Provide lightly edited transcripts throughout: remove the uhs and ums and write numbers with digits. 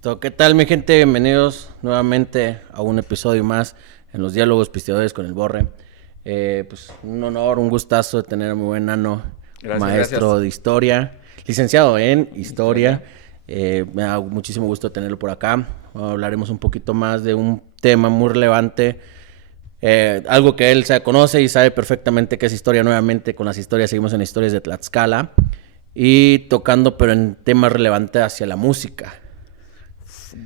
Listo. ¿Qué tal, mi gente? Bienvenidos nuevamente a un episodio más en los Diálogos Pisteadores con el Borre. Pues un honor, un gustazo de tener a mi buen Nano, maestro de historia, licenciado en historia. Me da muchísimo gusto tenerlo por acá. Hablaremos un poquito más de un tema muy relevante, algo que él se conoce y sabe perfectamente que es historia. Nuevamente con las historias, seguimos en historias de Tlaxcala y tocando, pero en temas relevantes hacia la música.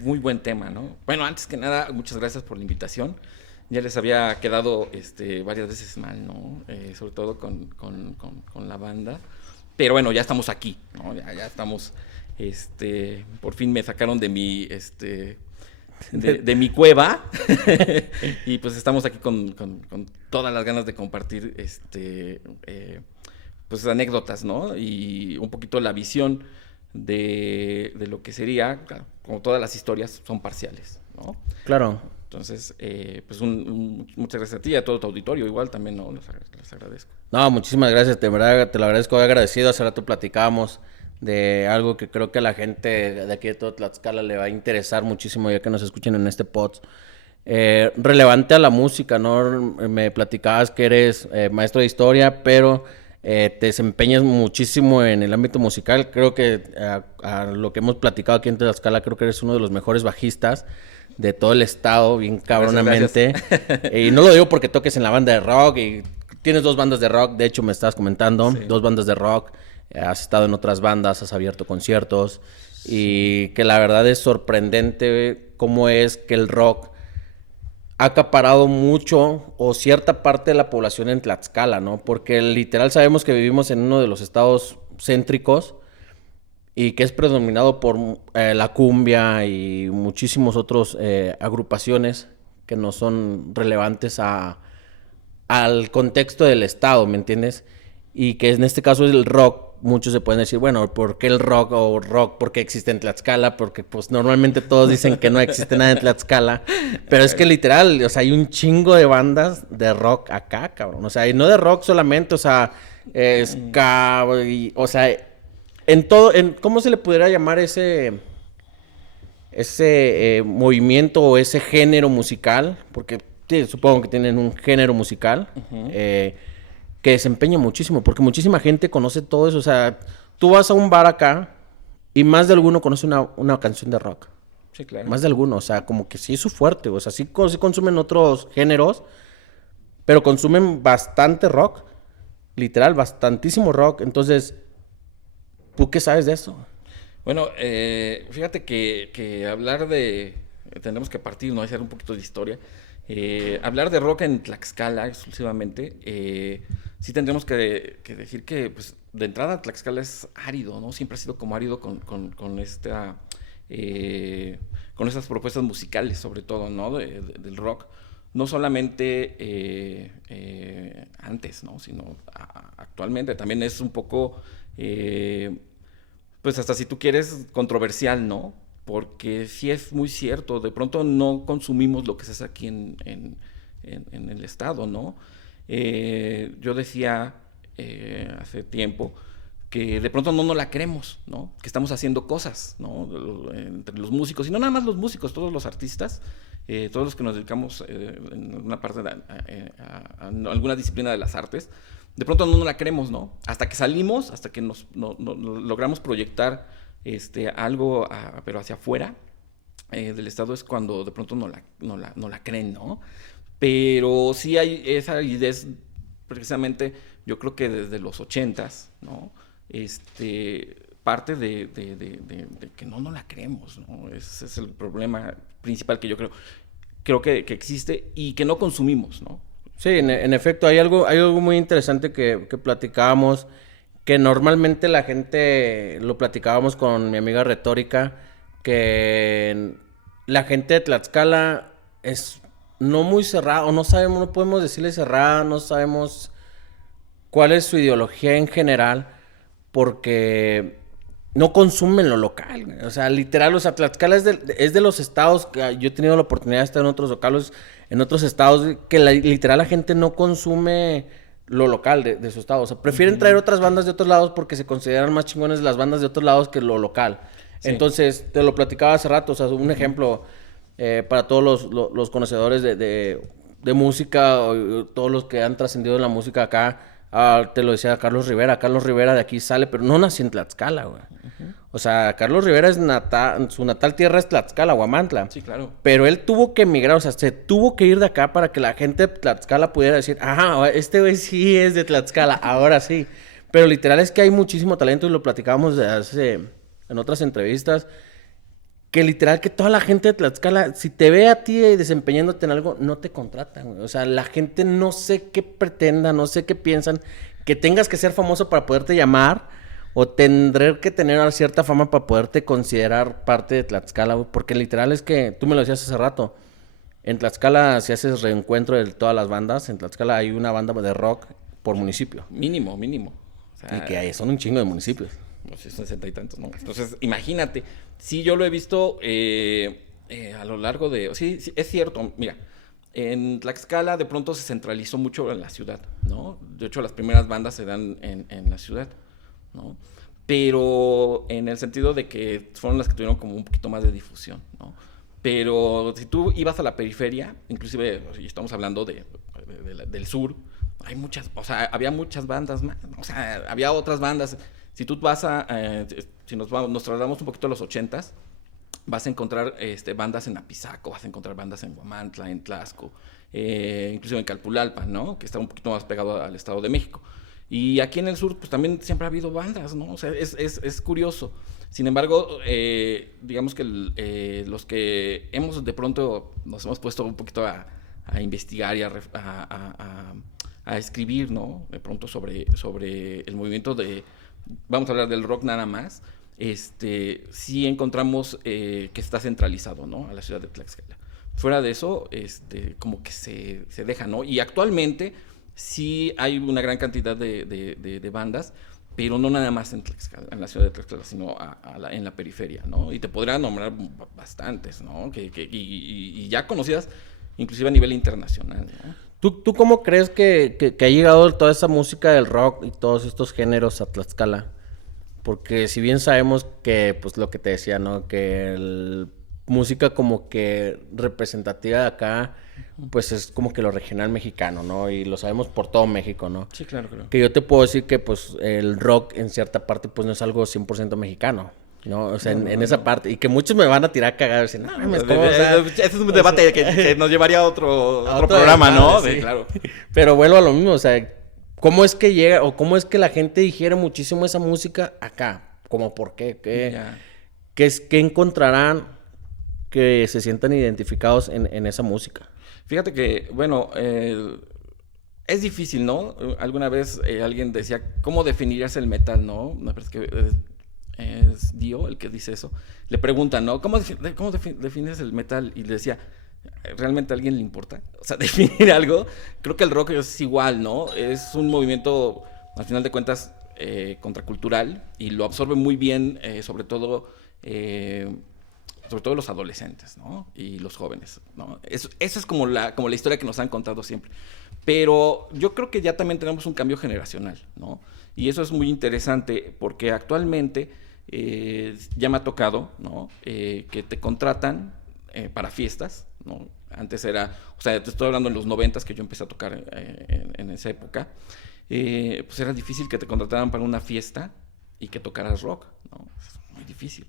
Muy buen tema, ¿no? Bueno, antes que nada, muchas gracias por la invitación. Ya les había quedado varias veces mal, ¿no? Sobre todo con la banda. Pero bueno, ya estamos aquí, ¿no? Ya estamos, por fin me sacaron de mi, de mi cueva. Y pues estamos aquí con todas las ganas de compartir, pues anécdotas, ¿no? Y un poquito la visión de lo que sería, claro, como todas las historias son parciales, ¿no? Claro. Entonces, pues muchas gracias a ti y a todo tu auditorio, igual también, ¿no? Les agradezco. No, muchísimas gracias, de verdad te lo agradezco, agradecido. Hace rato platicábamos de algo que creo que a la gente de aquí de todo Tlaxcala le va a interesar muchísimo ya que nos escuchen en este podcast. Relevante a la música, ¿no? Me platicabas que eres maestro de historia, pero te desempeñas muchísimo en el ámbito musical. Creo que a lo que hemos platicado aquí en Tlaxcala, creo que eres uno de los mejores bajistas de todo el estado, bien cabronamente. Y no lo digo porque toques en la banda de rock y tienes 2 bandas de rock, de hecho me estabas comentando, sí. 2 bandas de rock, has estado en otras bandas, has abierto conciertos, sí. Y que la verdad es sorprendente cómo es que el rock ha acaparado mucho o cierta parte de la población en Tlaxcala, ¿no? Porque literal sabemos que vivimos en uno de los estados céntricos y que es predominado por la cumbia y muchísimos otros agrupaciones que no son relevantes al contexto del estado, ¿me entiendes? Y que en este caso es el rock. Muchos se pueden decir, bueno, ¿por qué el rock? O rock, ¿por qué existe en Tlaxcala? Porque pues normalmente todos dicen que no existe nada en Tlaxcala. Pero es que literal, o sea, hay un chingo de bandas de rock acá, cabrón. O sea, y no de rock solamente, o sea, ska, o sea, en todo, ¿cómo se le pudiera llamar ese movimiento o ese género musical? Porque sí, supongo que tienen un género musical. Uh-huh. Que desempeña muchísimo, porque muchísima gente conoce todo eso. O sea, tú vas a un bar acá y más de alguno conoce una canción de rock. Sí, claro. Más de alguno, o sea, como que sí es su fuerte. O sea, sí consumen otros géneros, pero consumen bastante rock. Literal, bastantísimo rock. Entonces, ¿tú qué sabes de eso? Bueno, fíjate que hablar de... Tenemos que partir, ¿no? Hacer un poquito de historia. Hablar de rock en Tlaxcala exclusivamente, sí tendremos que decir que, pues, de entrada Tlaxcala es árido, ¿no? Siempre ha sido como árido con estas propuestas musicales, sobre todo, ¿no? Del rock. No solamente antes, ¿no? Sino actualmente. También es un poco, pues hasta si tú quieres, controversial, ¿no? Porque sí es muy cierto, de pronto no consumimos lo que se hace aquí en el estado, ¿no? Yo decía hace tiempo que de pronto no nos la creemos, ¿no? Que estamos haciendo cosas, ¿no? Entre los músicos, y no nada más los músicos, todos los artistas, todos los que nos dedicamos en una parte a alguna disciplina de las artes, de pronto no nos la creemos, ¿no? Hasta que salimos, hasta que nos logramos proyectar algo, pero hacia afuera del estado, es cuando de pronto no la creen, ¿no? Pero sí hay esa idea, precisamente, yo creo que desde los 80s, ¿no? Parte de que no la creemos, ¿no? Ese es el problema principal que yo creo que existe y que no consumimos, ¿no? Sí, en efecto, hay algo muy interesante que platicábamos, que normalmente la gente lo platicábamos con mi amiga Retórica, que la gente de Tlaxcala es no muy cerrada, o no sabemos, no podemos decirle cerrada, no sabemos cuál es su ideología en general, porque no consumen lo local. O sea, literal, o sea, Tlaxcala es de los estados que yo he tenido la oportunidad de estar en otros locales, en otros estados, que literal la gente no consume lo local de su estado. O sea, prefieren traer otras bandas de otros lados porque se consideran más chingones las bandas de otros lados que lo local. Sí. Entonces, te lo platicaba hace rato, o sea, un ejemplo para todos los conocedores de música, o todos los que han trascendido en la música acá, te lo decía Carlos Rivera. Carlos Rivera de aquí sale, pero no nació en Tlaxcala, güey. O sea, Carlos Rivera su natal tierra es Tlaxcala, Huamantla. Sí, claro. Pero él tuvo que emigrar, o sea, se tuvo que ir de acá para que la gente de Tlaxcala pudiera decir, ajá, este güey sí es de Tlaxcala, ahora sí. Pero literal es que hay muchísimo talento y lo platicábamos en otras entrevistas, que literal que toda la gente de Tlaxcala, si te ve a ti desempeñándote en algo, no te contratan, güey. O sea, la gente no sé qué pretenda, no sé qué piensan, que tengas que ser famoso para poderte llamar, o tendré que tener una cierta fama para poderte considerar parte de Tlaxcala, güey. Porque literal es que, tú me lo decías hace rato, en Tlaxcala, si haces reencuentro de todas las bandas, en Tlaxcala hay una banda de rock por municipio. Mínimo, mínimo. O sea, Y que son un chingo de municipios. No sé, 60 y tantos, ¿no? Entonces, imagínate. Sí, yo lo he visto a lo largo de... Sí, sí, es cierto. Mira, en Tlaxcala de pronto se centralizó mucho en la ciudad, ¿no? De hecho, las primeras bandas se dan en la ciudad, ¿no? Pero en el sentido de que fueron las que tuvieron como un poquito más de difusión, ¿no? Pero si tú ibas a la periferia, inclusive, y estamos hablando del sur, hay muchas, o sea, había muchas bandas más, o sea, había otras bandas. Si tú vas si nos trasladamos un poquito a los 80s, vas a encontrar bandas en Apizaco, vas a encontrar bandas en Huamantla, en Tlaxco, inclusive en Calpulalpan, ¿no? Que está un poquito más pegado al Estado de México. Y aquí en el sur, pues también siempre ha habido bandas, ¿no? O sea, es curioso. Sin embargo, digamos que los que de pronto nos hemos puesto un poquito a investigar y a escribir, ¿no? De pronto sobre el movimiento vamos a hablar del rock nada más, sí encontramos que está centralizado, ¿no? A la ciudad de Tlaxcala. Fuera de eso, como que se deja, ¿no? Y actualmente sí hay una gran cantidad de bandas, pero no nada más en Tlaxcala, en la ciudad de Tlaxcala, sino en la periferia, ¿no? Y te podría nombrar bastantes, ¿no? Y ya conocidas, inclusive a nivel internacional, ¿no? ¿Tú cómo crees que ha llegado toda esa música del rock y todos estos géneros a Tlaxcala? Porque si bien sabemos que, pues lo que te decía, ¿no? Que música como que representativa de acá, pues es como que lo regional mexicano, ¿no? Y lo sabemos por todo México, ¿no? Sí, claro, claro. Que yo te puedo decir que, pues, el rock en cierta parte, pues no es algo 100% mexicano, ¿no? O sea, en esa parte. Y que muchos me van a tirar cagados y decir, no, mames, ¿cómo? O sea, ese es un debate que nos llevaría a otro programa, ¿no? Sí. Claro. Pero vuelvo a lo mismo, o sea, ¿cómo es que llega o cómo es que la gente digiere muchísimo esa música acá? ¿Cómo por qué? ¿Qué encontrarán que se sientan identificados en esa música? Fíjate que, bueno, es difícil, ¿no? Alguna vez alguien decía, ¿cómo definirías el metal, no? Me parece que es Dio el que dice eso. Le preguntan, ¿no? ¿Cómo defines el metal? Y le decía, ¿realmente a alguien le importa? O sea, definir algo. Creo que el rock es igual, ¿no? Es un movimiento, al final de cuentas, contracultural y lo absorbe muy bien, sobre todo los adolescentes, ¿no? Y los jóvenes, ¿no? Esa es como la historia que nos han contado siempre. Pero yo creo que ya también tenemos un cambio generacional, ¿no? Y eso es muy interesante porque actualmente ya me ha tocado, ¿no? Que te contratan para fiestas, ¿no? Antes era, o sea, te estoy hablando en los 90s que yo empecé a tocar en esa época, pues era difícil que te contrataran para una fiesta y que tocaras rock, ¿no? Es muy difícil.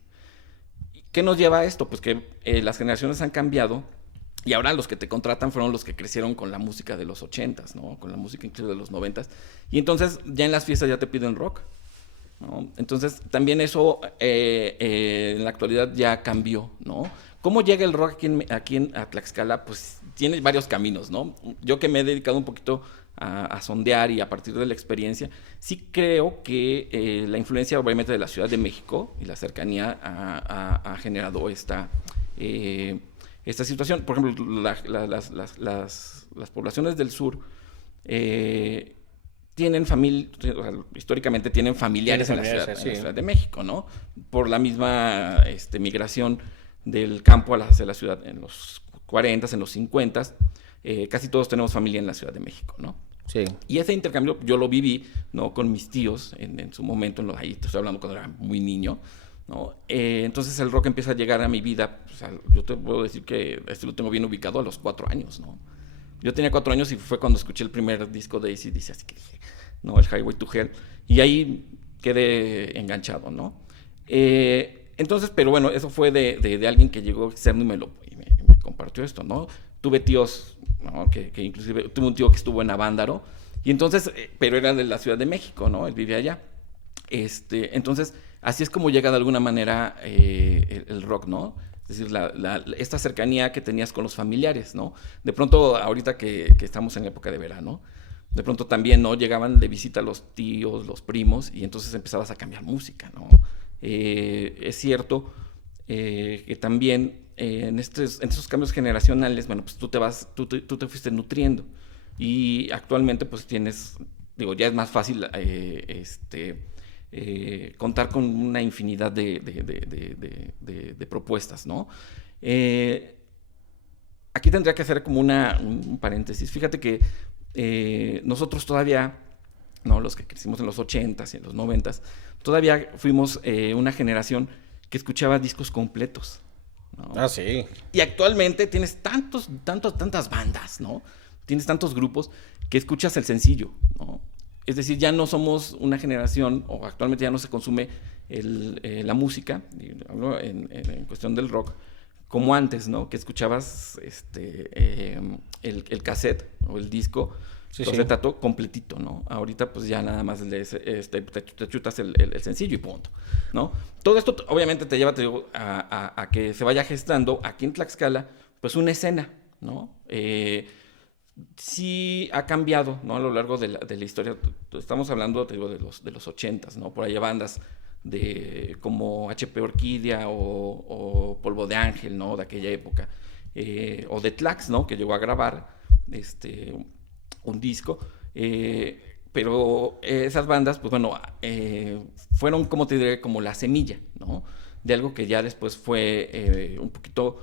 ¿Qué nos lleva a esto? Pues que las generaciones han cambiado y ahora los que te contratan fueron los que crecieron con la música de los 80s, ¿no? Con la música incluso de los 90s. Y entonces ya en las fiestas ya te piden rock, ¿no? Entonces también eso en la actualidad ya cambió, ¿no? ¿Cómo llega el rock aquí a Tlaxcala? Pues tiene varios caminos, ¿no? Yo que me he dedicado un poquito a sondear y a partir de la experiencia, sí creo que la influencia obviamente de la Ciudad de México y la cercanía ha generado esta situación. Por ejemplo, las poblaciones del sur tienen históricamente tienen familiares en la Ciudad de México, ¿no? Por la misma migración del campo hacia la ciudad en los 40s, en los 50s, casi todos tenemos familia en la Ciudad de México, ¿no? Sí. Y ese intercambio yo lo viví, ¿no? Con mis tíos en su momento, ahí te estoy hablando cuando era muy niño, ¿no? Entonces el rock empieza a llegar a mi vida. O sea, yo te puedo decir que lo tengo bien ubicado a los 4 años, ¿no? Yo tenía 4 años y fue cuando escuché el primer disco de AC/DC, así que dije, no, el Highway to Hell. Y ahí quedé enganchado, ¿no? Entonces, pero bueno, eso fue de alguien que llegó externo y me compartió esto, ¿no? Tuve tíos, ¿no? Que inclusive, tuve un tío que estuvo en Avándaro, y entonces, pero era de la Ciudad de México, ¿no? Él vivía allá. Entonces, así es como llega de alguna manera el rock, ¿no? Es decir, esta cercanía que tenías con los familiares, ¿no? De pronto, ahorita que estamos en la época de verano, de pronto también, ¿no? Llegaban de visita los tíos, los primos, y entonces empezabas a cambiar música, ¿no? Es cierto que también en estos cambios generacionales, bueno, pues tú te fuiste nutriendo, y actualmente pues tienes, digo, ya es más fácil contar con una infinidad de propuestas, ¿no? Aquí tendría que hacer como un paréntesis. Fíjate que nosotros todavía, no, los que crecimos en los 80s y en los 90s, todavía fuimos una generación que escuchaba discos completos, ¿no? Ah, sí. Y actualmente tienes tantas bandas, ¿no? Tienes tantos grupos que escuchas el sencillo, ¿no? Es decir, ya no somos una generación, o actualmente ya no se consume la música, hablo en cuestión del rock, como antes, ¿no? Que escuchabas el cassette o el disco, acetato completito, ¿no? Ahorita pues ya nada más te chutas el sencillo y punto, ¿no? Todo esto obviamente te lleva, te digo, a que se vaya gestando aquí en Tlaxcala pues una escena, ¿no? Sí ha cambiado, ¿no? A lo largo de la historia. Estamos hablando, te digo, de los 80s, ¿no? Por ahí bandas como HP Orquídea o Polvo de Ángel, ¿no? De aquella época. O de Tlax, ¿no? Que llegó a grabar un disco. Pero esas bandas, pues bueno, fueron, como te diré, como la semilla, ¿no? De algo que ya después fue un poquito,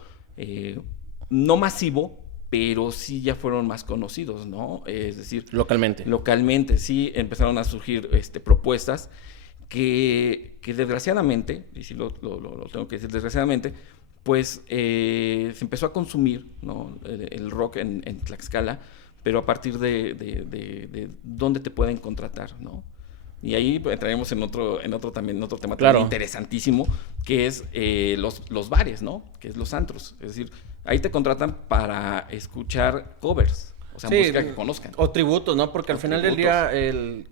no masivo, pero sí ya fueron más conocidos, ¿no? Es decir... Localmente, sí empezaron a surgir propuestas que desgraciadamente, y sí lo tengo que decir, desgraciadamente, pues se empezó a consumir, ¿no? El rock en Tlaxcala, pero a partir de dónde te pueden contratar, ¿no? Y ahí entraremos en otro tema también interesantísimo, que es los bares, ¿no? Que es los antros. Es decir, ahí te contratan para escuchar covers, o sea, música que conozcan. O tributos, ¿no? Porque al final del día,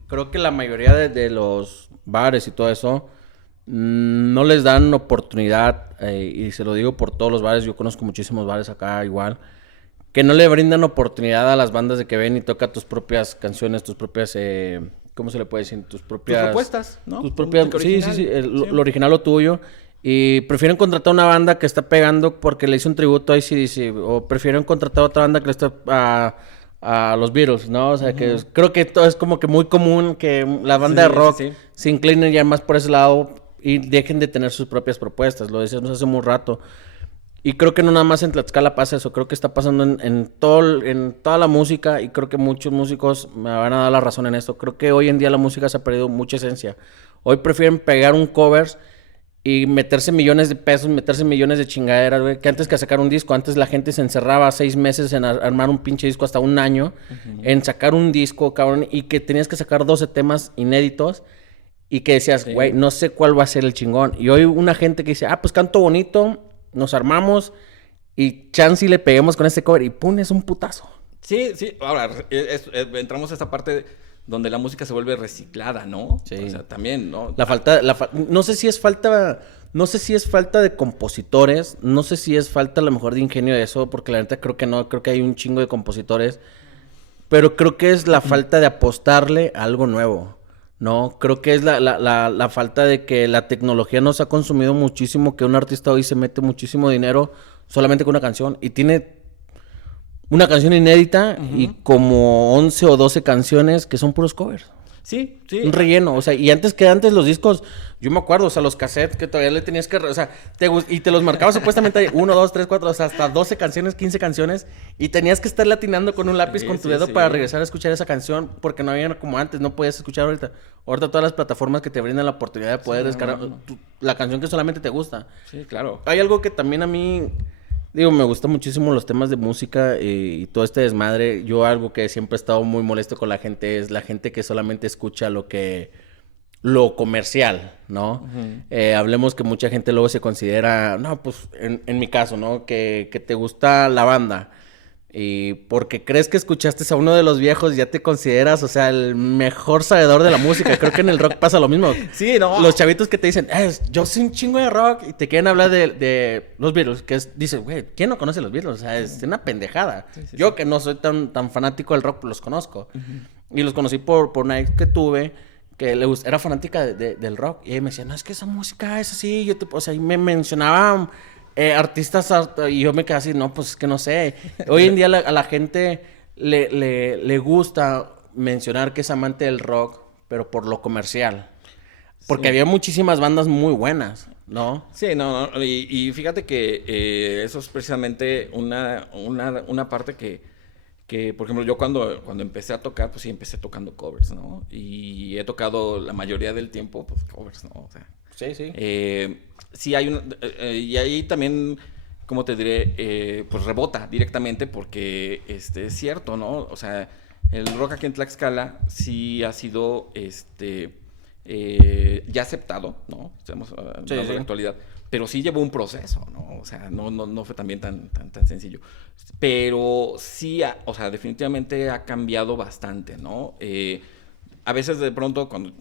creo que la mayoría de los bares y todo eso no les dan oportunidad, y se lo digo por todos los bares, yo conozco muchísimos bares acá igual, que no le brindan oportunidad a las bandas de que ven y toca tus propias canciones, tus propias... ¿cómo se le puede decir? Tus propuestas, ¿no? Tus propias... Sí. Lo original, lo tuyo. Y prefieren contratar una banda que está pegando porque le hizo un tributo a AC/DC. O prefieren contratar otra banda que le está a los Beatles, ¿no? O sea, que creo que todo es como que muy común que la banda de rock se inclinen ya más por ese lado y dejen de tener sus propias propuestas. Lo decíamos hace un rato. Y creo que no nada más en Tlaxcala pasa eso, creo que está pasando en toda la música, y creo que muchos músicos me van a dar la razón en esto. Creo que hoy en día la música se ha perdido mucha esencia. Hoy prefieren pegar un cover y meterse millones de pesos, meterse millones de chingaderas, güey, que antes que sacar un disco. Antes la gente se encerraba 6 meses en armar un pinche disco, hasta un año, en sacar un disco, cabrón, y que tenías que sacar 12 temas inéditos. Y que decías, güey, no sé cuál va a ser el chingón. Y hoy una gente que dice, pues canto bonito, nos armamos y chance y le peguemos con este cover y ¡pum! Es un putazo. Sí. Ahora, entramos a esta parte donde la música se vuelve reciclada, ¿no? Sí. O sea, también, ¿no? No sé si es falta de compositores, no sé si es falta a lo mejor de ingenio de eso, porque la neta creo que no, creo que hay un chingo de compositores, pero creo que es la falta de apostarle a algo nuevo. No, creo que es la falta de que la tecnología nos ha consumido muchísimo, que un artista hoy se mete muchísimo dinero solamente con una canción y tiene una canción inédita y como 11 o 12 canciones que son puros covers. Sí. Un relleno, o sea, y antes los discos, yo me acuerdo, o sea, los cassettes que todavía le tenías que, o sea, te los marcabas supuestamente 1, 2, 3, 4, o sea, hasta 12 canciones, 15 canciones, y tenías que estar latinando con un lápiz con tu dedo para regresar a escuchar esa canción, porque no había como antes, no podías escuchar ahorita. Ahorita todas las plataformas que te brindan la oportunidad de poder descargar, la canción que solamente te gusta. Sí, claro. Hay algo que también a mí, digo, me gusta muchísimo los temas de música y todo este desmadre. Yo algo que siempre he estado muy molesto con la gente es la gente que solamente escucha lo comercial, ¿no? Hablemos que mucha gente luego se considera, no, pues en mi caso, ¿no? Que te gusta la banda. Y porque crees que escuchaste a uno de los viejos, ya te consideras, o sea, el mejor sabedor de la música. Creo que en el rock pasa lo mismo. Sí, no. Los chavitos que te dicen, yo soy un chingo de rock, y te quieren hablar de los Beatles, que dices, güey, ¿quién no conoce los Beatles? O sea, es una pendejada. Sí, Yo que no soy tan fanático del rock, los conozco. Y los conocí por una ex que tuve, que era fanática del rock. Y ella me decía, no, es que esa música es así. O sea, y me mencionaba artistas, y yo me quedé así, no, pues es que no sé. Hoy en día a la gente le gusta mencionar que es amante del rock, pero por lo comercial. Porque había muchísimas bandas muy buenas, ¿no? Sí, no. Y fíjate que eso es precisamente una parte que, por ejemplo, yo cuando empecé a tocar, pues sí, empecé tocando covers, ¿no? Y he tocado la mayoría del tiempo, pues, covers, ¿no? O sea, Sí. Sí hay y ahí también, como te diré, pues rebota directamente porque es cierto, ¿no? O sea, el rock aquí en Tlaxcala sí ha sido ya aceptado, ¿no? Estamos hablando de la actualidad, pero sí llevó un proceso, ¿no? O sea, no fue también tan sencillo. Pero sí, o sea, definitivamente ha cambiado bastante, ¿no? A veces de pronto cuando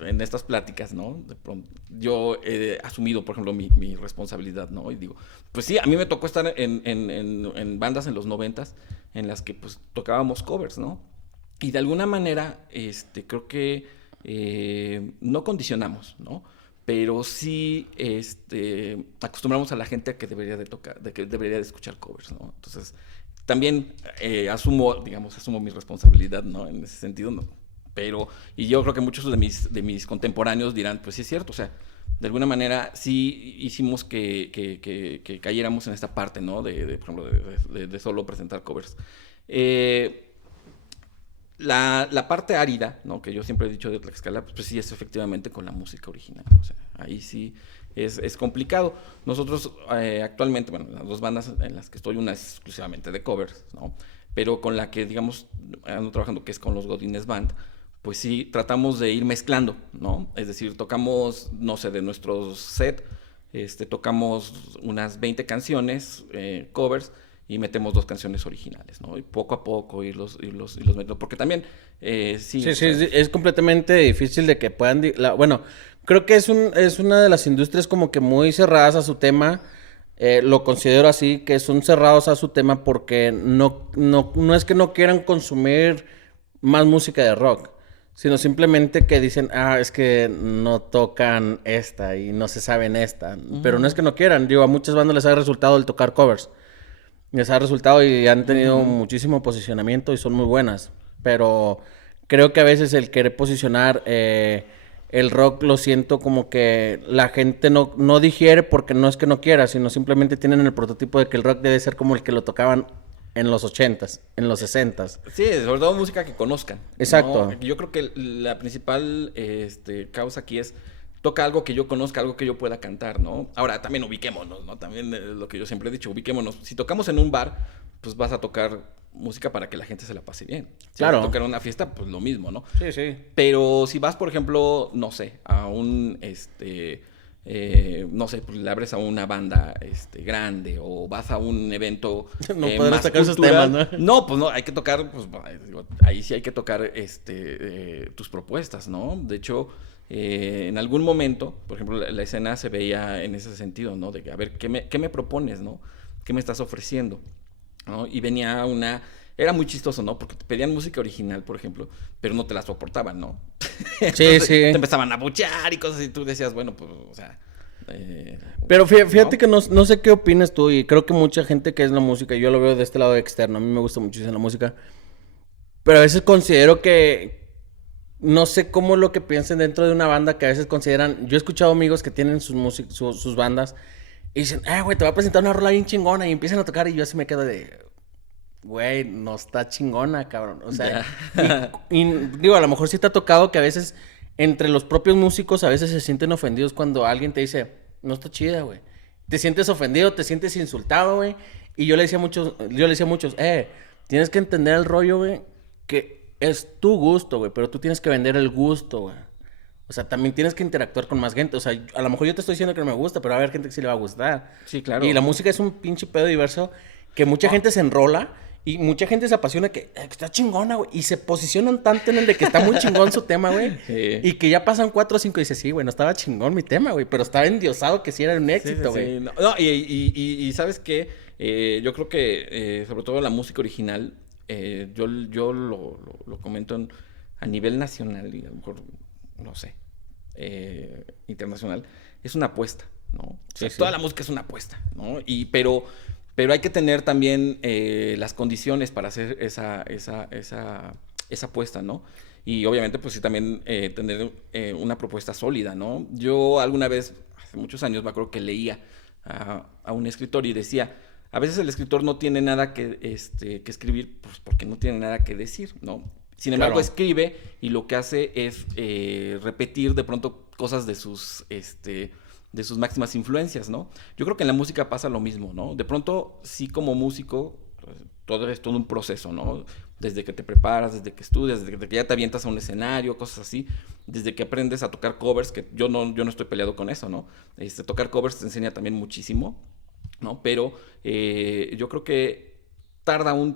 en estas pláticas, ¿no? De pronto, yo he asumido, por ejemplo, mi responsabilidad, ¿no? Y digo, pues sí, a mí me tocó estar en bandas en los 90s en las que, pues, tocábamos covers, ¿no? Y de alguna manera, creo que no condicionamos, ¿no? Pero sí, acostumbramos a la gente a que debería de tocar, de que debería de escuchar covers, ¿no? Entonces, también asumo mi responsabilidad, ¿no? En ese sentido, ¿no? Pero, y yo creo que muchos de mis contemporáneos dirán, pues sí es cierto, o sea, de alguna manera sí hicimos que cayéramos en esta parte, ¿no? Por ejemplo, de solo presentar covers. La parte árida, ¿no? Que yo siempre he dicho de Tlaxcala, pues sí es efectivamente con la música original, o sea, ahí sí es complicado. Nosotros actualmente, bueno, las dos bandas en las que estoy, una es exclusivamente de covers, ¿no? Pero con la que, digamos, ando trabajando, que es con los Godines Band, pues sí, tratamos de ir mezclando, ¿no? Es decir, tocamos, no sé, de nuestro set, tocamos unas 20 canciones, covers, y metemos 2 canciones originales, ¿no? Y poco a poco irlos metiendo, porque también, sí. Sí, es completamente difícil de que puedan, bueno, creo que es una de las industrias como que muy cerradas a su tema. Lo considero así, que son cerrados a su tema porque no es que no quieran consumir más música de rock, sino simplemente que dicen, es que no tocan esta y no se saben esta. Pero no es que no quieran, digo, a muchas bandas les ha resultado el tocar covers. Les ha resultado y han tenido muchísimo posicionamiento y son muy buenas. Pero creo que a veces el querer posicionar el rock, lo siento como que la gente no digiere porque no es que no quiera, sino simplemente tienen el prototipo de que el rock debe ser como el que lo tocaban en los 80s, en los 60s. Sí, sobre todo música que conozcan. Exacto. ¿No? Yo creo que la principal causa aquí es toca algo que yo conozca, algo que yo pueda cantar, ¿no? Ahora, también ubiquémonos, ¿no? También lo que yo siempre he dicho, ubiquémonos. Si tocamos en un bar, pues vas a tocar música para que la gente se la pase bien. Si claro. vas a tocar en una fiesta, pues lo mismo, ¿no? Sí. Pero si vas, por ejemplo, no sé, a un, no sé, pues le abres a una banda grande o vas a un evento no podrás más tocar cultural, esos temas, ¿no? Pues no, hay que tocar, pues ahí sí hay que tocar tus propuestas, ¿no? De hecho, en algún momento, por ejemplo, la escena se veía en ese sentido, ¿no? De que, a ver, ¿qué me propones, no? ¿Qué me estás ofreciendo? ¿No? Y venía era muy chistoso, ¿no? Porque te pedían música original, por ejemplo, pero no te la soportaban, ¿no? Entonces, sí. Te empezaban a buchear y cosas y tú decías, bueno, pues, o sea... pero fíjate que no sé qué opinas tú y creo que mucha gente que es la música, yo lo veo de este lado externo, a mí me gusta muchísimo la música, pero a veces considero que no sé cómo es lo que piensen dentro de una banda que a veces consideran, yo he escuchado amigos que tienen sus bandas y dicen, güey, te voy a presentar una rola bien chingona y empiezan a tocar y yo así me quedo de, güey, no está chingona, cabrón. O sea, y digo, a lo mejor sí te ha tocado que a veces entre los propios músicos a veces se sienten ofendidos cuando alguien te dice, no está chida, güey. Te sientes ofendido, te sientes insultado, güey. Y yo le decía a muchos, tienes que entender el rollo, güey, que es tu gusto, güey, pero tú tienes que vender el gusto, güey. O sea, también tienes que interactuar con más gente. O sea, a lo mejor yo te estoy diciendo que no me gusta, pero va a haber gente que sí le va a gustar. Sí, claro. Y la música es un pinche pedo diverso que mucha gente se enrola y mucha gente se apasiona que está chingona, güey. Y se posicionan tanto en el de que está muy chingón su tema, güey. Sí. Y que ya pasan 4 o 5 y dices, sí, güey, no estaba chingón mi tema, güey. Pero estaba endiosado que sí era un éxito, güey. Sí. No, y ¿sabes qué? Yo creo que, sobre todo la música original, yo lo comento a nivel nacional y a lo mejor, no sé, internacional, es una apuesta, ¿no? O sea, toda la música es una apuesta, ¿no? Pero hay que tener también las condiciones para hacer esa apuesta, ¿no? Y obviamente, pues sí, también tener una propuesta sólida, ¿no? Yo alguna vez, hace muchos años, me acuerdo que leía a un escritor y decía, a veces el escritor no tiene nada que escribir, pues porque no tiene nada que decir, ¿no? Sin embargo, escribe y lo que hace es repetir de pronto cosas de sus máximas influencias, ¿no? Yo creo que en la música pasa lo mismo, ¿no? De pronto, sí, como músico, pues, todo es todo un proceso, ¿no? Desde que te preparas, desde que estudias, desde que ya te avientas a un escenario, cosas así, desde que aprendes a tocar covers, que yo no estoy peleado con eso, ¿no? Tocar covers te enseña también muchísimo, ¿no? Pero yo creo que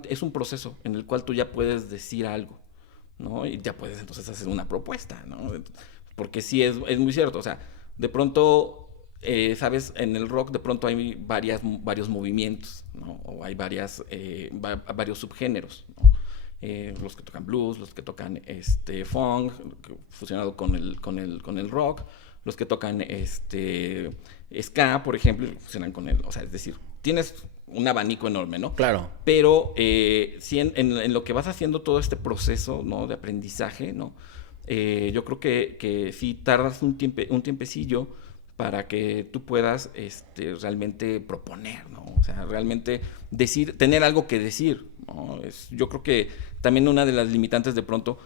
es un proceso en el cual tú ya puedes decir algo, ¿no? Y ya puedes entonces hacer una propuesta, ¿no? Porque sí es muy cierto, o sea, de pronto, ¿sabes? En el rock de pronto hay varios movimientos, ¿no? O hay varios subgéneros, ¿no? Los que tocan blues, los que tocan funk, fusionado con el rock, los que tocan ska, por ejemplo, fusionan con o sea, es decir, tienes un abanico enorme, ¿no? Claro. Pero sí, en lo que vas haciendo todo este proceso, ¿no? De aprendizaje, ¿no? Yo creo que sí tardas un tiempecillo para que tú puedas realmente proponer, ¿no? O sea, realmente tener algo que decir, ¿no? Yo creo que también una de las limitantes de pronto,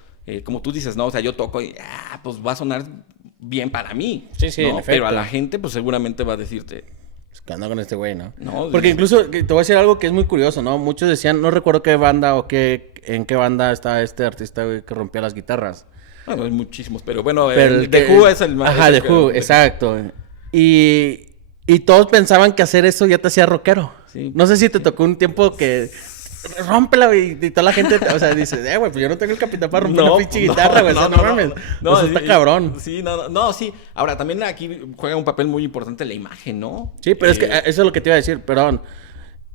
como tú dices, ¿no? O sea, yo toco y, pues va a sonar bien para mí, sí, ¿no? En efecto. Pero a la gente, pues seguramente va a decirte, que anda con este güey, ¿no? No, porque incluso, te voy a decir algo que es muy curioso, ¿no? Muchos decían, no recuerdo qué banda en qué banda está este artista, güey, que rompía las guitarras. Bueno, hay muchísimos, pero bueno, el The Who es el más... Ajá, The Who, exacto. Y todos pensaban que hacer eso ya te hacía rockero. Sí. No sé si te tocó un tiempo que... Rómpela, güey, y toda la gente, o sea, dice, güey, pues yo no tengo el capital para romper una pinche guitarra, güey, no mames. No, eso está cabrón. Sí, sí. Ahora, también aquí juega un papel muy importante la imagen, ¿no? Sí, pero es que eso es lo que te iba a decir, perdón.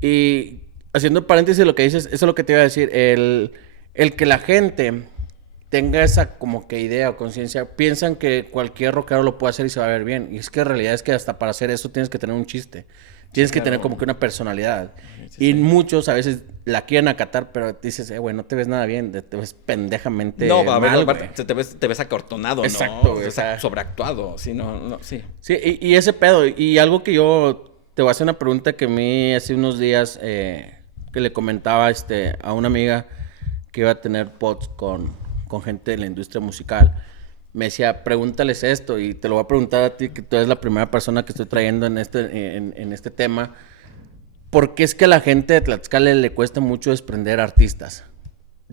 Y haciendo paréntesis de lo que dices, eso es lo que te iba a decir. El que la gente tenga esa como que idea o conciencia, piensan que cualquier rockero lo puede hacer y se va a ver bien. Y es que en realidad es que hasta para hacer eso tienes que tener un chiste. Tienes que tener como que una personalidad. Y muchos a veces la quieren acatar, pero dices, güey, no te ves nada bien, te ves pendejamente mal, te ves acortonado, exacto, ¿no? Exacto, sobreactuado, sí, sí. Sí, y ese pedo, y algo que yo te voy a hacer una pregunta que a mí hace unos días que le comentaba a una amiga que iba a tener pods con gente de la industria musical. Me decía, pregúntales esto, y te lo voy a preguntar a ti, que tú eres la primera persona que estoy trayendo en este tema. ¿Por qué es que a la gente de Tlaxcala le cuesta mucho desprender artistas?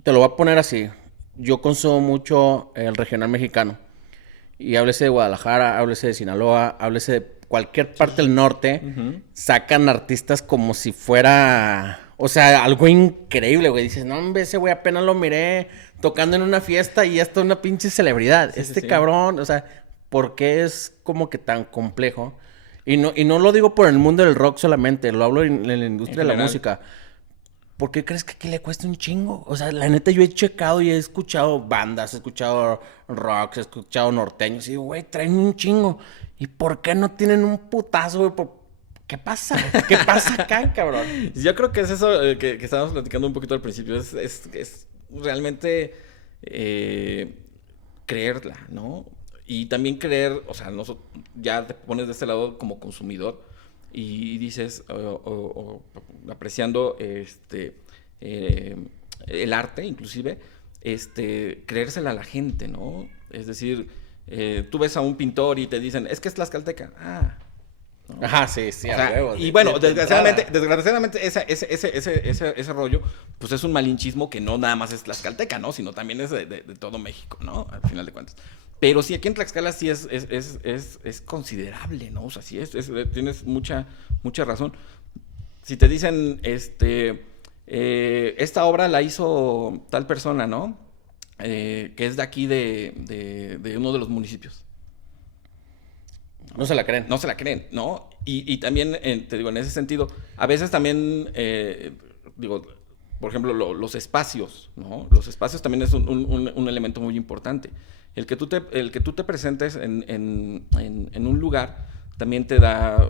Te lo voy a poner así. Yo consumo mucho el regional mexicano. Y háblese de Guadalajara, háblese de Sinaloa, háblese de cualquier parte del norte. Uh-huh. Sacan artistas como si fuera... O sea, algo increíble, güey. Dices, no, hombre, ese güey apenas lo miré tocando en una fiesta y ya está una pinche celebridad. Sí, cabrón, o sea, ¿por qué es como que tan complejo? Y no lo digo por el mundo del rock solamente, lo hablo en la industria de la música. ¿Por qué crees que aquí le cuesta un chingo? O sea, la neta, yo he checado y he escuchado bandas, he escuchado rock, he escuchado norteños. Y digo, güey, traen un chingo. ¿Y por qué no tienen un putazo, güey? ¿Qué pasa? ¿Qué pasa acá, cabrón? Yo creo que es eso que estábamos platicando un poquito al principio. Es realmente creerla, ¿no? Y también creer, o sea, ya te pones de este lado como consumidor y dices, apreciando el arte, inclusive, creérsela a la gente, ¿no? Es decir, Tú ves a un pintor y te dicen, es que es tlaxcalteca. ¿No? Ajá, sí, sí, O sea, a huevo. y bueno, desgraciadamente ese rollo, pues es un malinchismo que no nada más es tlaxcalteca, ¿no? Sino también es de todo México, ¿no? Al final de cuentas. Pero sí, aquí en Tlaxcala sí es considerable, ¿no? O sea, sí tienes mucha razón. Si te dicen, esta obra la hizo tal persona, ¿no? Que es de aquí de uno de los municipios. No se la creen. No se la creen, ¿no? Y también, te digo, en ese sentido, a veces también, digo, por ejemplo, los espacios, ¿no? Los espacios también es un elemento muy importante. El que tú te presentes en un lugar también te da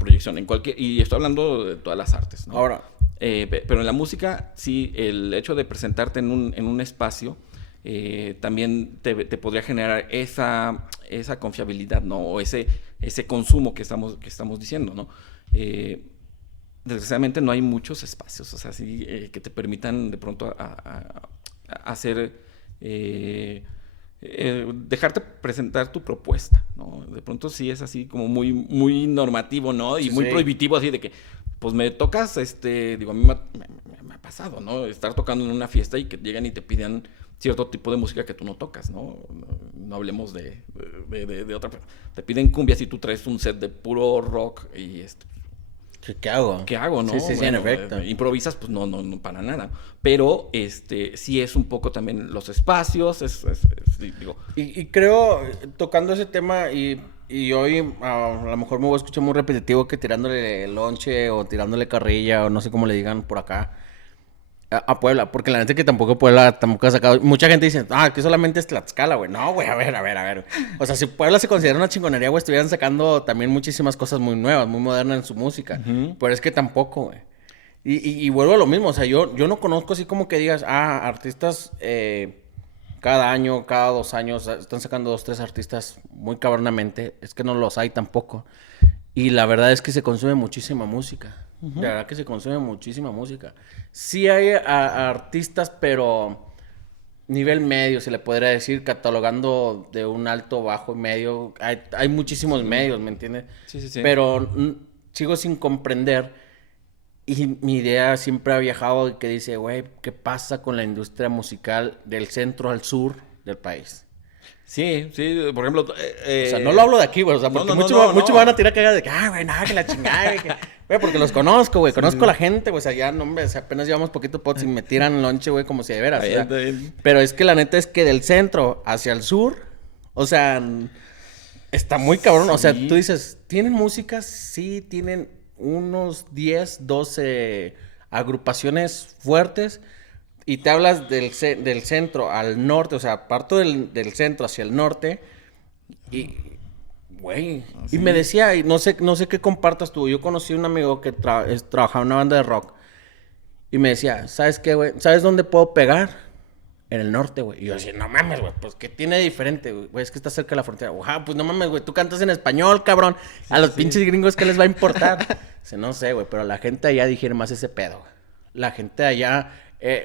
proyección en cualquier, y estoy hablando de todas las artes, ¿no? Ahora. Pero en la música, sí, el hecho de presentarte en un espacio también te podría generar esa confiabilidad, ¿no? O ese consumo que estamos diciendo, ¿no? Desgraciadamente no hay muchos espacios, o sea, sí, que te permitan de pronto hacer... dejarte presentar tu propuesta, ¿no? De pronto sí es así como muy, muy normativo, ¿no? Y muy prohibitivo, así de que, pues me tocas, digo, a mí me ha pasado, ¿no? Estar tocando en una fiesta y que llegan y te pidan cierto tipo de música que tú no tocas, ¿no? No hablemos de otra. Te piden cumbias y tú traes un set de puro rock y ¿Qué hago? ¿Qué hago, no? Sí, Bueno, en efecto. Improvisas, pues no, para nada. Pero sí es un poco también los espacios, digo. Y creo, tocando ese tema, y hoy a lo mejor me voy a escuchar muy repetitivo que tirándole lonche o tirándole carrilla o no sé cómo le digan por acá a Puebla, porque la neta es que Puebla tampoco ha sacado. Mucha gente dice, que solamente es Tlaxcala, güey. No, güey, a ver. O sea, si Puebla se considera una chingonería, güey, estuvieran sacando también muchísimas cosas muy nuevas, muy modernas en su música. Uh-huh. Pero es que tampoco, güey. Y vuelvo a lo mismo, o sea, yo no conozco así como que digas, artistas cada año, cada 2 años, están sacando 2, 3 artistas muy cabronamente. Es que no los hay tampoco. Y la verdad es que se consume muchísima música. Uh-huh. La verdad que se consume muchísima música. Sí hay artistas, pero nivel medio, se le podría decir, catalogando de un alto, bajo y medio. Hay muchísimos medios, ¿me entiendes? Sí. Pero sigo sin comprender. Y mi idea siempre ha viajado que dice, güey, ¿qué pasa con la industria musical del centro al sur del país? Sí, por ejemplo... o sea, no lo hablo de aquí, güey, o sea, porque muchos van a tirar cagada de que, güey, nada, que la chingada, güey, porque los conozco, güey, conozco a la gente, güey, o sea, ya, no, hombre, o sea, apenas llevamos poquito pots y me tiran lonche, güey, como si de veras, o sea, pero es que la neta es que del centro hacia el sur, o sea, está muy cabrón, o sea, tú dices, ¿tienen música? Sí, tienen unos 10, 12 agrupaciones fuertes. Y te hablas del centro al norte, o sea, parto del centro hacia el norte. Y, güey, y me decía, y no sé qué compartas tú. Yo conocí a un amigo que trabajaba en una banda de rock. Y me decía, ¿sabes qué, güey? ¿Sabes dónde puedo pegar? En el norte, güey. Y yo decía, no mames, güey, pues ¿qué tiene de diferente, güey? Es que está cerca de la frontera. Pues no mames, güey, tú cantas en español, cabrón. A los pinches gringos, ¿qué les va a importar? Dice, no sé, güey, pero la gente allá digiere más ese pedo, güey. La gente allá...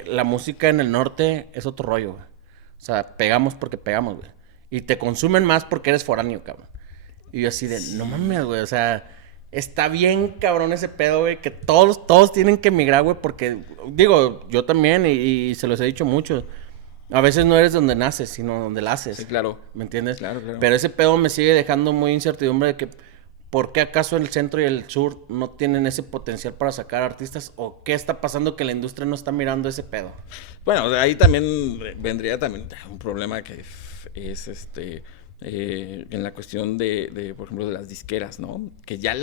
la música en el norte es otro rollo, güey. O sea, pegamos porque pegamos, güey. Y te consumen más porque eres foráneo, cabrón. Y yo así de, no mames, güey. O sea, está bien cabrón ese pedo, güey. Que todos tienen que emigrar, güey. Porque, digo, yo también, y se los he dicho mucho. A veces no eres donde naces, sino donde la haces. Sí, claro. ¿Me entiendes? Claro. Pero ese pedo me sigue dejando muy incertidumbre de que... ¿Por qué acaso el centro y el sur no tienen ese potencial para sacar artistas? ¿O qué está pasando que la industria no está mirando ese pedo? Bueno, ahí también vendría también un problema que es en la cuestión de, por ejemplo, de las disqueras, ¿no? Que ya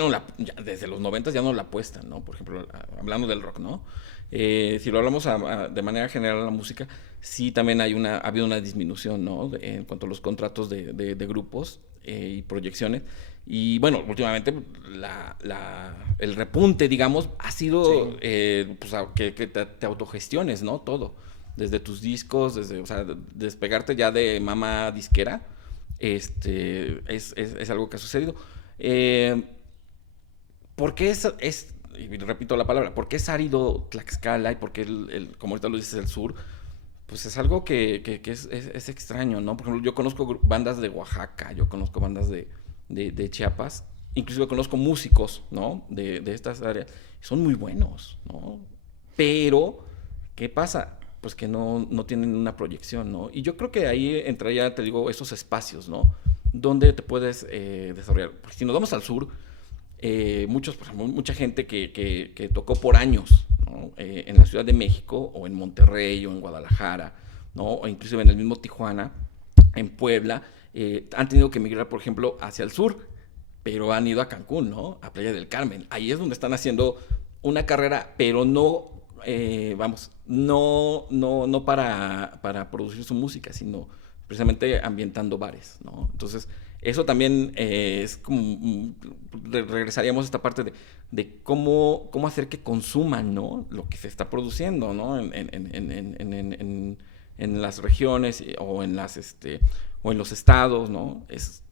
desde los 90 ya no la apuestan, ¿no? Por ejemplo, hablando del rock, ¿no? Si lo hablamos de manera general a la música, sí también ha habido una disminución, ¿no? En cuanto a los contratos de grupos y proyecciones. Y bueno, últimamente el repunte, digamos, ha sido pues, que te autogestiones, ¿no? Todo. Desde tus discos, o sea, despegarte ya de mama disquera, es algo que ha sucedido. ¿Por qué y repito la palabra, por qué es árido Tlaxcala y por qué, como ahorita lo dices, el sur? Pues es algo que es extraño, ¿no? Por ejemplo, yo conozco bandas de Oaxaca, yo conozco bandas de Chiapas, inclusive conozco músicos, ¿no? De estas áreas, son muy buenos, ¿no? Pero, ¿qué pasa? Pues que no tienen una proyección, ¿no? Y yo creo que ahí entraría, te digo, esos espacios, ¿no? Donde te puedes desarrollar. Porque si nos vamos al sur, muchos, por ejemplo, mucha gente que tocó por años, ¿no? En la Ciudad de México o en Monterrey o en Guadalajara, ¿no? O inclusive en el mismo Tijuana, en Puebla, han tenido que emigrar, por ejemplo, hacia el sur, pero han ido a Cancún, ¿no? A Playa del Carmen. Ahí es donde están haciendo una carrera, pero no, no para producir su música, sino precisamente ambientando bares, ¿no? Entonces, eso también es como, regresaríamos a esta parte de cómo hacer que consuman, ¿no? Lo que se está produciendo, ¿no? En las regiones o o en los estados, ¿no? Es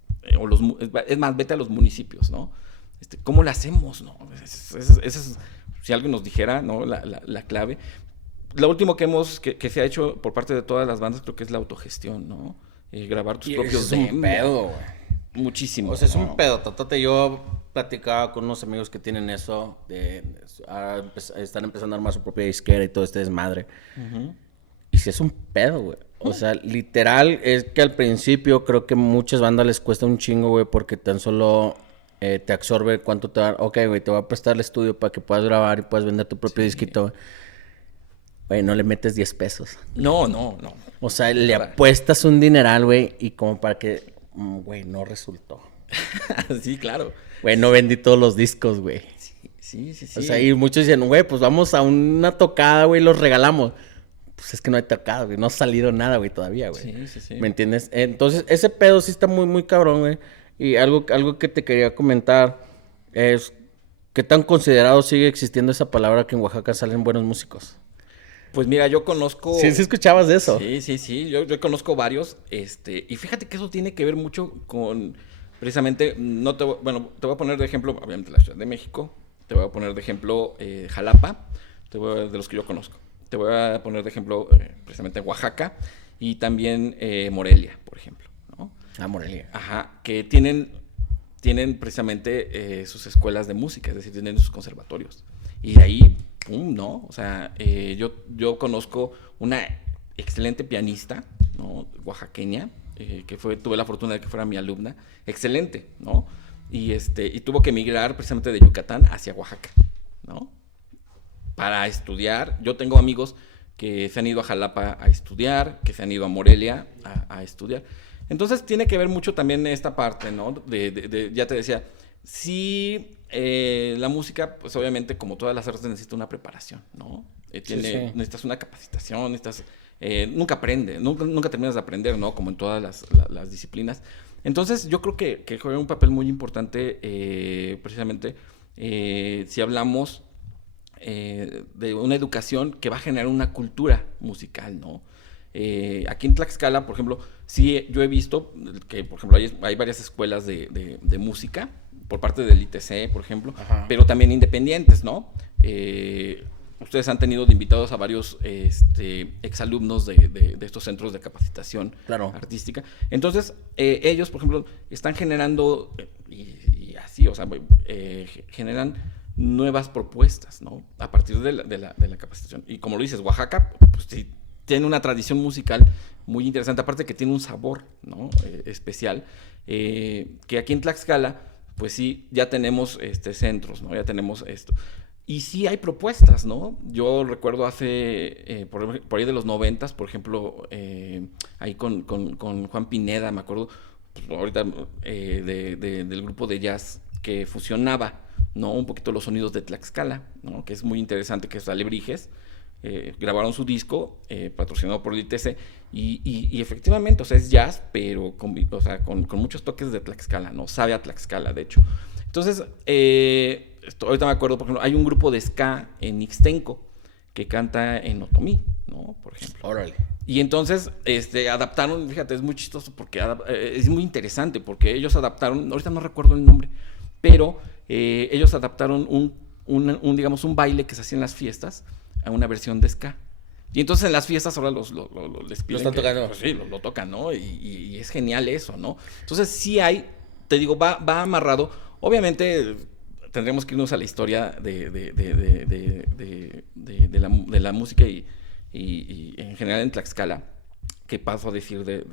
más, vete a los municipios, ¿no? ¿Cómo lo hacemos, no? Esa es, si alguien nos dijera, ¿no? La clave. Lo último que se ha hecho por parte de todas las bandas creo que es la autogestión, ¿no? Grabar tus propios demos. Es un pedo, güey. Muchísimo. O sea, es un pedo, totote. Yo platicaba con unos amigos que tienen eso, están empezando a armar su propia disquera y todo este desmadre. Uh-huh. Y sí es un pedo, güey. O sea, literal, es que al principio creo que muchas bandas les cuesta un chingo, güey, porque tan solo te absorbe cuánto te dan. Ok, güey, te voy a prestar el estudio para que puedas grabar y puedas vender tu propio disquito, güey. Güey, no le metes 10 pesos. No. O sea, le apuestas un dineral, güey, y como para que, güey, no resultó. Sí, claro. Güey, no vendí todos los discos, güey. Sí. O sea, y muchos dicen, güey, pues vamos a una tocada, güey, los regalamos. Pues es que no hay tocado, güey. No ha salido nada, güey, todavía, güey. Sí. ¿Me entiendes? Entonces, ese pedo sí está muy, muy cabrón, güey. Y algo que te quería comentar es... ¿Qué tan considerado sigue existiendo esa palabra que en Oaxaca salen buenos músicos? Pues mira, yo conozco... Sí escuchabas de eso. Sí. Yo conozco varios. Y fíjate que eso tiene que ver mucho con... Precisamente, te voy a poner de ejemplo, obviamente, la Ciudad de México. Te voy a poner de ejemplo Jalapa, de los que yo conozco. Te voy a poner de ejemplo precisamente Oaxaca y también Morelia, por ejemplo, ¿no? Morelia. Ajá, que tienen precisamente sus escuelas de música, es decir, tienen sus conservatorios. Y de ahí, ¡pum!, ¿no? O sea, yo conozco una excelente pianista, ¿no? Oaxaqueña, tuve la fortuna de que fuera mi alumna, excelente, ¿no? Y tuvo que emigrar precisamente de Yucatán hacia Oaxaca, ¿no? Para estudiar. Yo tengo amigos que se han ido a Jalapa a estudiar, que se han ido a Morelia a estudiar. Entonces tiene que ver mucho también esta parte, ¿no? Ya te decía, sí, la música, pues obviamente como todas las artes necesita una preparación, ¿no? Necesitas una capacitación, nunca aprendes, nunca terminas de aprender, ¿no? Como en todas las disciplinas. Entonces yo creo que juega un papel muy importante precisamente si hablamos de una educación que va a generar una cultura musical, ¿no? Aquí en Tlaxcala, por ejemplo, sí, yo he visto que, por ejemplo, hay varias escuelas de música por parte del ITC, por ejemplo, ajá, pero también independientes, ¿no? Ustedes han tenido de invitados a varios exalumnos de estos centros de capacitación, claro, artística. Entonces, ellos, por ejemplo, están generando, y así, o sea, generan nuevas propuestas, ¿no? A partir de la capacitación. Y como lo dices, Oaxaca, pues sí, tiene una tradición musical muy interesante, aparte que tiene un sabor, ¿no? Especial, que aquí en Tlaxcala, pues sí, ya tenemos centros, ¿no? Ya tenemos esto. Y sí hay propuestas, ¿no? Yo recuerdo hace, por ahí de los 90s, por ejemplo, ahí con Juan Pineda, me acuerdo, pues, ahorita del grupo de jazz que fusionaba, ¿no? Un poquito los sonidos de Tlaxcala, ¿no? Que es muy interesante, que es Alebrijes. Grabaron su disco, patrocinado por el ITC, y efectivamente, o sea, es jazz, pero con muchos toques de Tlaxcala, ¿no? Sabe a Tlaxcala, de hecho. Entonces, ahorita me acuerdo, por ejemplo, hay un grupo de ska en Ixtenco que canta en otomí, ¿no? Por ejemplo. Órale. Y entonces, adaptaron, fíjate, es muy chistoso porque es muy interesante, porque ellos adaptaron, ahorita no recuerdo el nombre, pero ellos adaptaron digamos, un baile que se hacía en las fiestas a una versión de ska. Y entonces en las fiestas ahora les Lo piden están tocando. pues sí, lo tocan, ¿no? Y es genial eso, ¿no? Entonces sí hay, te digo, va amarrado. Obviamente tendremos que irnos a la historia de la música y en general en Tlaxcala, que paso a decir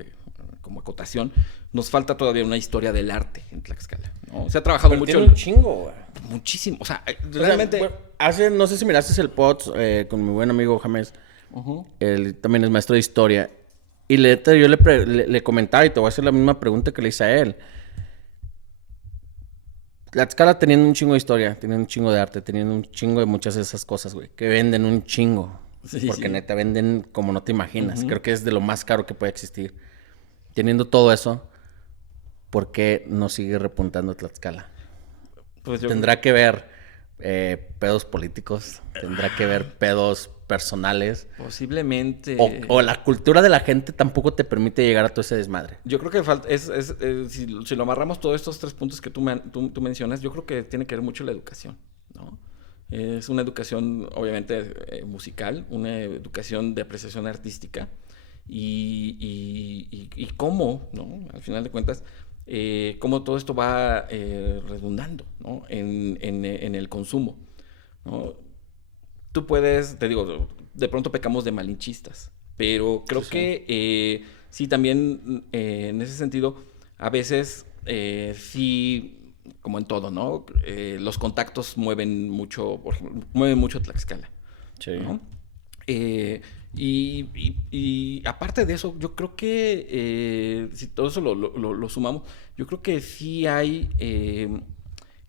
como acotación, nos falta todavía una historia del arte en Tlaxcala, ¿no? Se ha trabajado Pero mucho. tiene un chingo, güey. Muchísimo. O sea, O sea, realmente. bueno, no sé si miraste el pod con mi buen amigo James. Ujú. Él también es maestro de historia. Y yo le comentaba, y te voy a hacer la misma pregunta que le hice a él. Tlaxcala teniendo un chingo de historia, teniendo un chingo de arte, teniendo un chingo de muchas de esas cosas, güey. Que venden un chingo. Sí, Porque sí. neta venden como no te imaginas. Ujú. Creo que es de lo más caro que puede existir. Teniendo todo eso, ¿por qué no sigue repuntando Tlaxcala? Pues yo. Tendrá que ver pedos políticos, tendrá que ver pedos personales. Posiblemente. O la cultura de la gente tampoco te permite llegar a todo ese desmadre. Yo creo que si lo amarramos todos estos 3 puntos que tú mencionas, yo creo que tiene que ver mucho la educación, ¿no? Es una educación, obviamente, musical, una educación de apreciación artística y cómo, ¿no? Al final de cuentas, cómo todo esto va redundando, ¿no? En el consumo, ¿no? Tú puedes, te digo, de pronto pecamos de malinchistas, pero creo Sí. que sí, también en ese sentido, a veces sí, como en todo, ¿no? Los contactos mueven mucho, por ejemplo, mueven mucho Tlaxcala, Sí. ¿no? Y aparte de eso, yo creo que si todo eso lo sumamos, yo creo que sí hay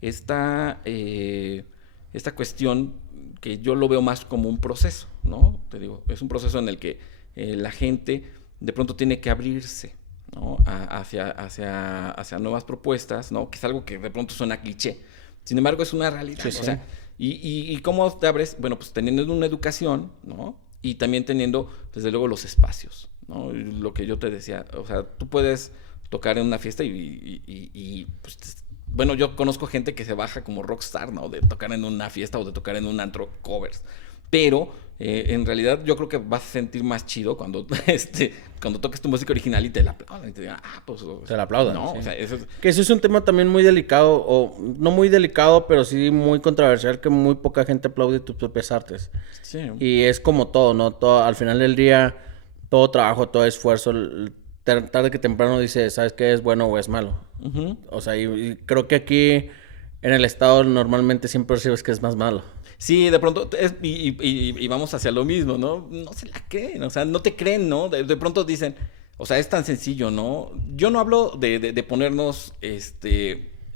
esta, esta cuestión que yo lo veo más como un proceso, ¿no? Te digo, es un proceso en el que la gente de pronto tiene que abrirse, ¿no? Hacia nuevas propuestas, ¿no? Que es algo que de pronto suena cliché. Sin embargo, es una realidad. Sí, sí. O sea, y cómo te abres, bueno, pues teniendo una educación, ¿no? Y también teniendo, desde luego, los espacios, ¿no? Y lo que yo te decía, o sea, tú puedes tocar en una fiesta pues, bueno, yo conozco gente que se baja como rockstar, ¿no? De tocar en una fiesta o de tocar en un antro covers. Pero en realidad yo creo que vas a sentir más chido cuando, cuando toques tu música original y te la aplaudan y te digan, pues... Te la aplaudan. No, Sí. o sea, eso es... Que eso es un tema también muy delicado, o no muy delicado, pero sí muy controversial, que muy poca gente aplaude tus propias artes. Sí. Y es como todo, ¿no? Todo, al final del día, todo trabajo, todo esfuerzo, tarde que temprano dice, ¿sabes qué es bueno o es malo? Uh-huh. O sea, y creo que aquí en el estado normalmente siempre percibes que es más malo. Sí, de pronto, y vamos hacia lo mismo, ¿no? No se la creen, o sea, no te creen, ¿no? De pronto dicen, o sea, es tan sencillo, ¿no? Yo no hablo de ponernos, por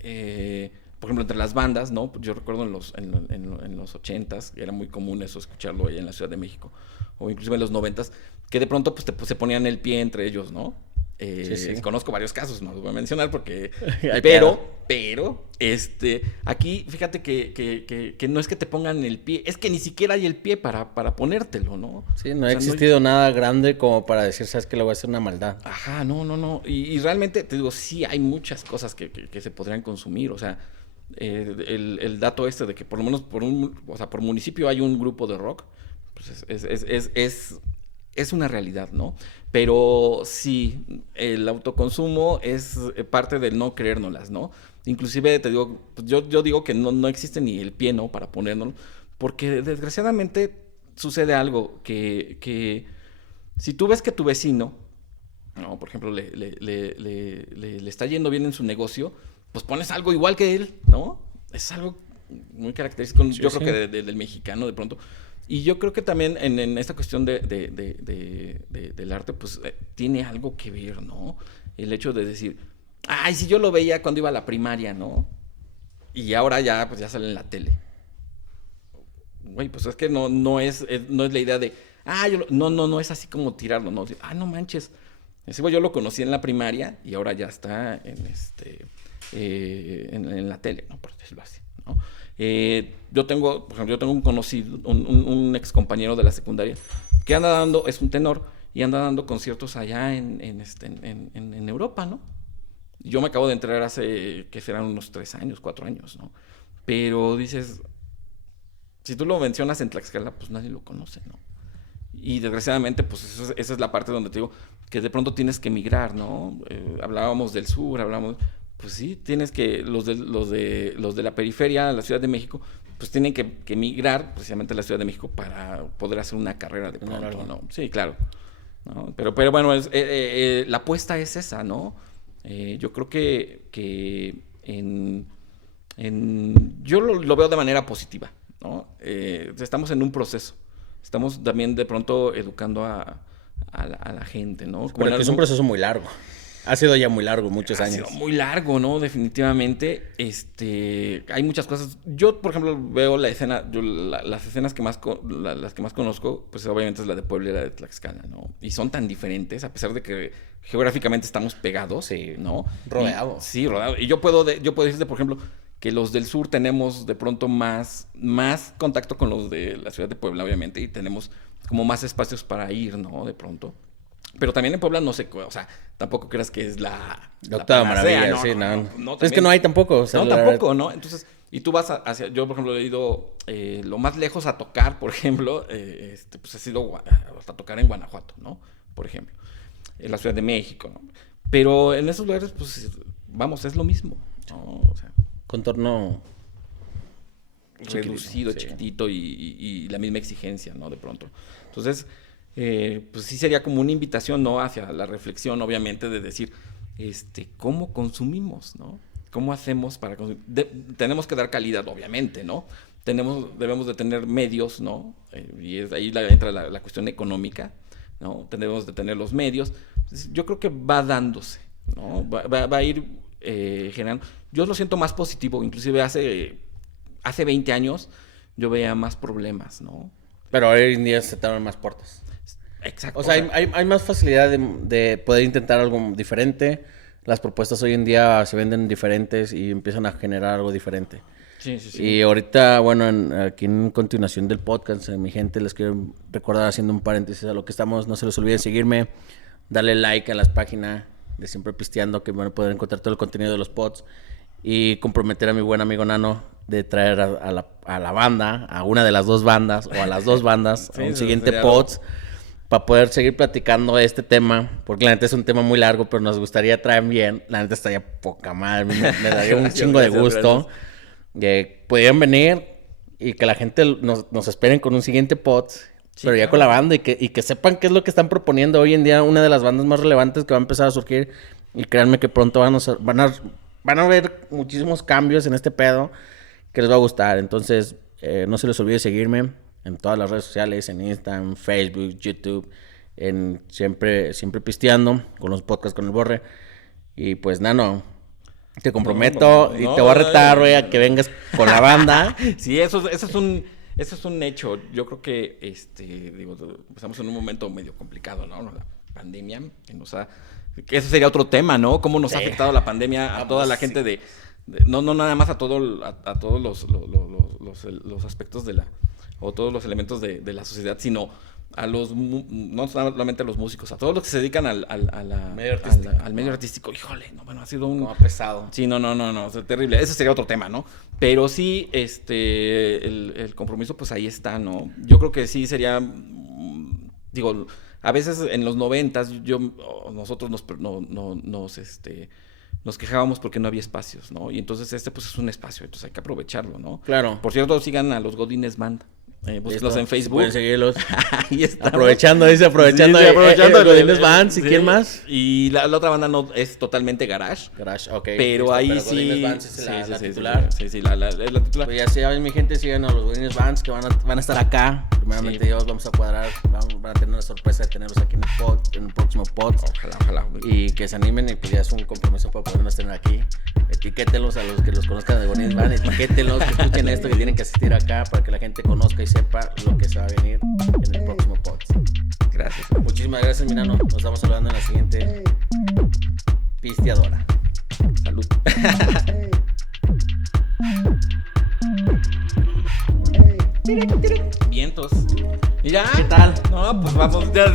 ejemplo, entre las bandas, ¿no? Yo recuerdo en los 80s, era muy común eso, escucharlo allá en la Ciudad de México, o inclusive en los 90s, que de pronto pues, se ponían el pie entre ellos, ¿no? Sí. Conozco varios casos, no los voy a mencionar porque... Ay, pero, aquí fíjate que no es que te pongan el pie, es que ni siquiera hay el pie para ponértelo, ¿no? Sí, no O ha sea, existido nada grande como para decir, ¿sabes qué? Le voy a hacer una maldad. Ajá, no. Y realmente, te digo, sí hay muchas cosas que se podrían consumir, o sea, el dato de que por lo menos por municipio hay un grupo de rock, pues es una realidad, ¿no? Pero sí, el autoconsumo es parte del no creérnoslas, ¿no? Inclusive te digo, pues yo digo que no existe ni el pie, ¿no? Para ponérnoslo, porque desgraciadamente sucede algo que si tú ves que tu vecino, ¿no? Por ejemplo, le está yendo bien en su negocio, pues pones algo igual que él, ¿no? Es algo muy característico, Sí, yo sí. creo que del mexicano de pronto. Y yo creo que también en esta cuestión del arte, pues tiene algo que ver, ¿no? El hecho de decir, ay, si yo lo veía cuando iba a la primaria, ¿no? Y ahora ya, pues ya sale en la tele. Güey, pues es que no es la idea de, no es así como tirarlo, ¿no? No manches. Ese güey yo lo conocí en la primaria y ahora ya está en la tele, ¿no? Por decirlo así, ¿no? Yo tengo un conocido, un ex compañero de la secundaria que anda dando, es un tenor y anda dando conciertos allá en Europa, ¿no? Yo me acabo de enterar hace que serán unos 3 años, 4 años, ¿no? Pero dices, si tú lo mencionas en Tlaxcala, pues nadie lo conoce, ¿no? Y desgraciadamente, pues esa es la parte donde te digo que de pronto tienes que migrar, ¿no? Hablábamos del sur, pues sí, tienes que, los de la periferia, la Ciudad de México, pues tienen que migrar precisamente a la Ciudad de México para poder hacer una carrera de pronto, ¿no? Sí, claro. ¿No? Pero bueno, la apuesta es esa, ¿no? Yo creo que yo lo veo de manera positiva, ¿no? Estamos en un proceso. Estamos también de pronto educando a la gente, ¿no? Pero es un proceso muy largo. Ha sido ya muy largo, muchos años. Ha sido muy largo, ¿no? Definitivamente. Hay muchas cosas. Yo, por ejemplo, veo la escena, las escenas las que más conozco, pues obviamente es la de Puebla y la de Tlaxcala, ¿no? Y son tan diferentes, a pesar de que geográficamente estamos pegados, sí, ¿no? Rodeados. Sí, rodeados. Y yo puedo decirte, por ejemplo, que los del sur tenemos de pronto más contacto con los de la ciudad de Puebla, obviamente, y tenemos como más espacios para ir, ¿no? De pronto. Pero también en Puebla no sé, o sea, tampoco creas que es la octava maravilla, no, sí, no. Es que no hay tampoco. O sea, no, tampoco, ¿no? Entonces, y tú vas hacia, yo por ejemplo he ido lo más lejos a tocar, por ejemplo, pues ha sido hasta tocar en Guanajuato, ¿no? Por ejemplo, en la Ciudad de México, ¿no? Pero en esos lugares, pues, vamos, es lo mismo, ¿no? O sea, contorno reducido, chiquitito y la misma exigencia, ¿no? De pronto. Entonces, pues sí sería como una invitación, ¿no? Hacia la reflexión, obviamente, de decir, ¿cómo consumimos, ¿no? ¿Cómo hacemos para consumir? Tenemos que dar calidad, obviamente, ¿no? Debemos de tener medios, ¿no? Y ahí entra la cuestión económica, ¿no? Tenemos de tener los medios. Entonces, yo creo que va dándose, ¿no? Va a ir generando. Yo lo siento más positivo, inclusive hace 20 años yo veía más problemas, ¿no? Pero hoy en día se te abren más puertas. Exacto. O sea, hay más facilidad de poder intentar algo diferente. Las propuestas hoy en día se venden diferentes y empiezan a generar algo diferente. Sí. Y ahorita, bueno, aquí en continuación del podcast, mi gente, les quiero recordar, haciendo un paréntesis a lo que estamos, no se les olviden seguirme, darle like a las páginas de Siempre Pisteando, que van a poder encontrar todo el contenido de los pods, y comprometer a mi buen amigo Nano de traer a la banda, a una de las dos bandas, o a las dos bandas, sí, a un siguiente pods, para poder seguir platicando este tema, porque la neta es un tema muy largo, pero nos gustaría traer bien. La neta estaría poca madre, me daría un chingo de gusto. Podrían venir y que la gente nos esperen con un siguiente pod, sí, pero ya con la banda, y que sepan qué es lo que están proponiendo hoy en día, una de las bandas más relevantes que va a empezar a surgir, y créanme que pronto van a haber muchísimos cambios en este pedo que les va a gustar. Entonces, no se les olvide seguirme en todas las redes sociales, en Instagram, Facebook, YouTube, en Siempre Pisteando, con los podcasts con el Borre. Y pues, Nano, te comprometo y te voy a retar, güey, a que vengas con la banda. Sí, eso es un hecho. Yo creo que, estamos en un momento medio complicado, ¿no? La pandemia, que ese sería otro tema, ¿no? Cómo nos ha afectado la pandemia a toda la gente no nada más a todos los aspectos o todos los elementos de la sociedad, sino a no solamente a los músicos, a todos los que se dedican al medio artístico. Híjole, no, bueno, ha sido como pesado. Sí, no, es terrible. Ese sería otro tema, ¿no? Pero sí, el compromiso, pues ahí está, ¿no? Yo creo que sí sería, digo, a veces en los 90s nosotros nos quejábamos porque no había espacios, ¿no? Y entonces pues es un espacio, entonces hay que aprovecharlo, ¿no? Claro. Por cierto, sigan a los Godines Band. Búsquenlos en Facebook. Pueden seguirlos. Ahí está. Aprovechando. Aprovechando Godines Band, si quieren más. Y la otra banda no es totalmente garage. Garage, ok. Pero ahí sí. Godines Band es la titular. Sí, la titular. Pues ya saben, mi gente, sigan a los Godines Bands que van a estar acá. Primeramente Dios, vamos a cuadrar. Van a tener la sorpresa de tenerlos aquí en el próximo pod. Ojalá. Y que se animen, y pues ya es un compromiso para podernos tener aquí. Etiquétenlos a los que los conozcan de Godines Band. Etiquétenlos, que escuchen esto, que tienen que asistir acá para que la gente conozca y sepa lo que se va a venir en el próximo pod. Gracias. Muchísimas gracias, mi Nano. Nos estamos hablando en la siguiente pisteadora. Salud. Vientos. ¿Y ya? ¿Qué tal? No, pues vamos, ya